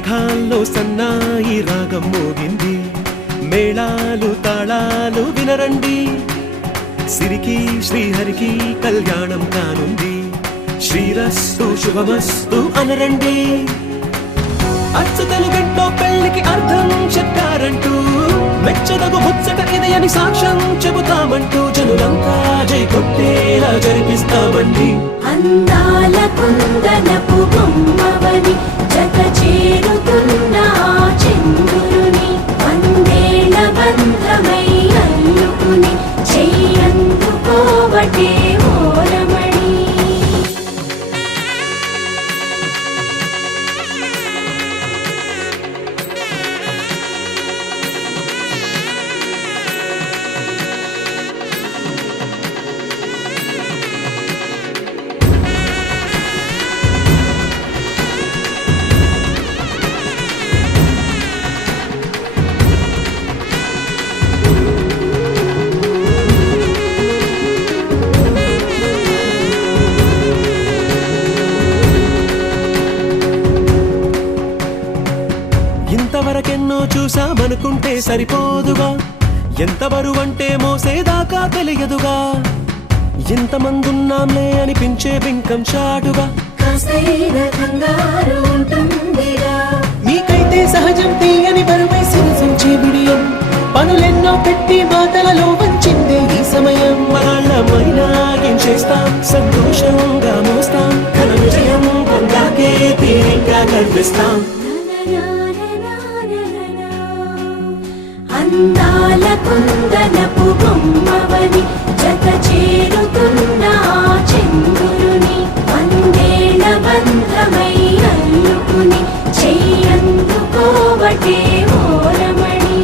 మేఘాల్లో సన్నాయి రాగం మోగింది, మేళాలు తాళాలు వినరండి, సిరికి శ్రీహరికి కళ్యాణం కానుంది, శ్రీరస్తు శుభమస్తు అనరండి. అచ్చు తెలుగింట్లో పెళ్లికి అర్థం చెప్పారంటూ, మెచ్చదగు ముచ్చట ఇది అని సాక్ష్యం చెబుతామంటూ, జనులంతా జై కొట్టేలా జరిపిస్తామండి. అందాల కుందనపు బొమ్మవని జత చేరుతున్న చంద్రుని, వందేళ్ల బంధమై అల్లుకుని చెయ్యందుకోవటే ఓరమణి. ఇంతవరకెన్నో చూసామనుకుంటే సరిపోదుగా, ఎంత బరువంటే మోసేదాకా తెలియదుగా, ఇంతమందున్నాంలే అనిపించే బింకం చాటుగా, మీకైతే సహజం తీయని బరువై సిరిసించే బిడియం, పనులెన్నో పెట్టి మాటలలో వంచిందే ఈ సమయం. మనాళ్ళమైనా ఏం చేస్తాం, సంతోషంగా మోస్తాం, ఘన విజయం పొందాకే తీరిగ్గా కనిపిస్తాం. అందాల కుందనపు బొమ్మవని జత చేరుతున్న చంద్రుని, వందేళ్ల బంధమై అల్లుకుని చెయ్యందుకోవటే ఓరమణి.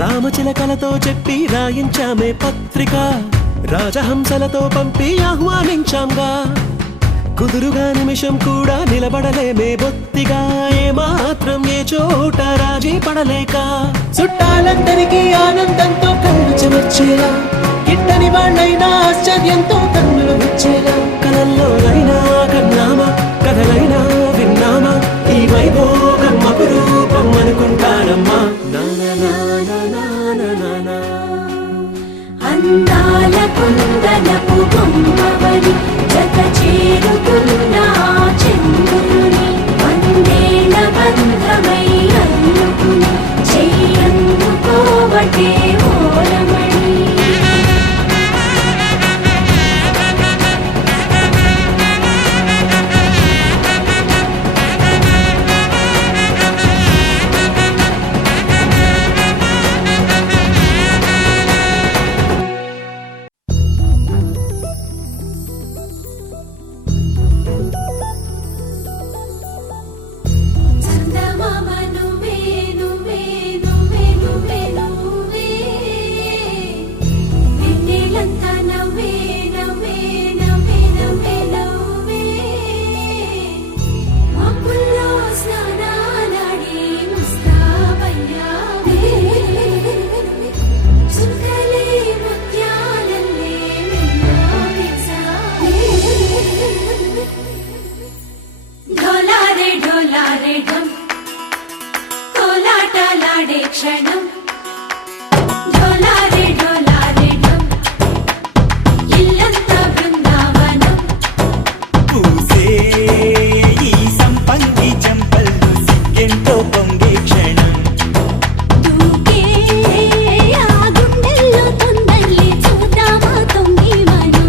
రామచిలకలతో చెప్పి రాయించామే పత్రిక, రాజహంసలతో పంపి ఆహ్వానించాంగా, కుదురుగా నిమిషం కూడా నిలబడలేమే బొత్తిగా, ఏమాత్రం ఏ చోట రాజీ పడలేక, చుట్టాలందరికీ ఆనందంతో కళ్ళు చెమర్చేలా, గిట్టని వాళ్ళైనా ఆశ్చర్యంతో కన్నులు వచ్చేలా, కలల్లోనైనా కన్నామా కథలైనా విన్నామా, ఈ వైభోగం అపురూపం అనుకుంటానమ్మా. అందాల కుందనపు బొమ్మవని జత చేరుతున్న చంద్రుని, వందేళ్ల బంధమై అల్లుకుని చెయ్యందుకోవటే ఓరమణి. క్షణం ఢోలారే ఢోలారే ఢం, ఇల్లంతా బృందావనం. పూసే ఈ సంపంగి చెంపల్లో సిగ్గెంతో పొంగే క్షణం, దూకే ఆ గుండెల్లో తొందల్లి చూద్దామా తొంగి మనం.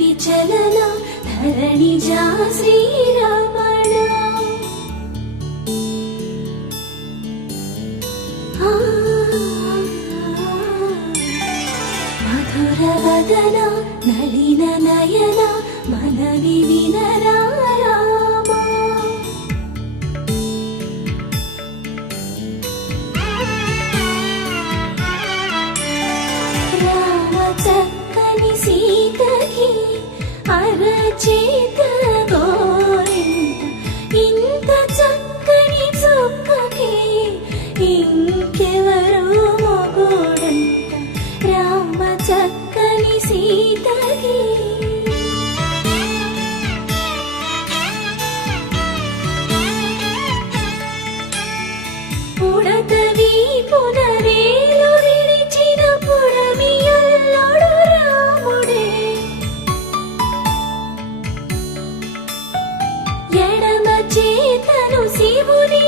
విచలన ధరణిజా శ్రీరమణ మధుర వదన నలిన నయన మనవి వినరామ రామ చక్కని సీతకి అరచేత గోరింట ఇంత చక్కని చుక్కకి ఇంకెవరు మొగుడంట రామ చక్కని సీతకి పుడతవి పునరేలు విడిచిన పుడమియల్లోడు రాముడే ఎడమ చేతను శివుని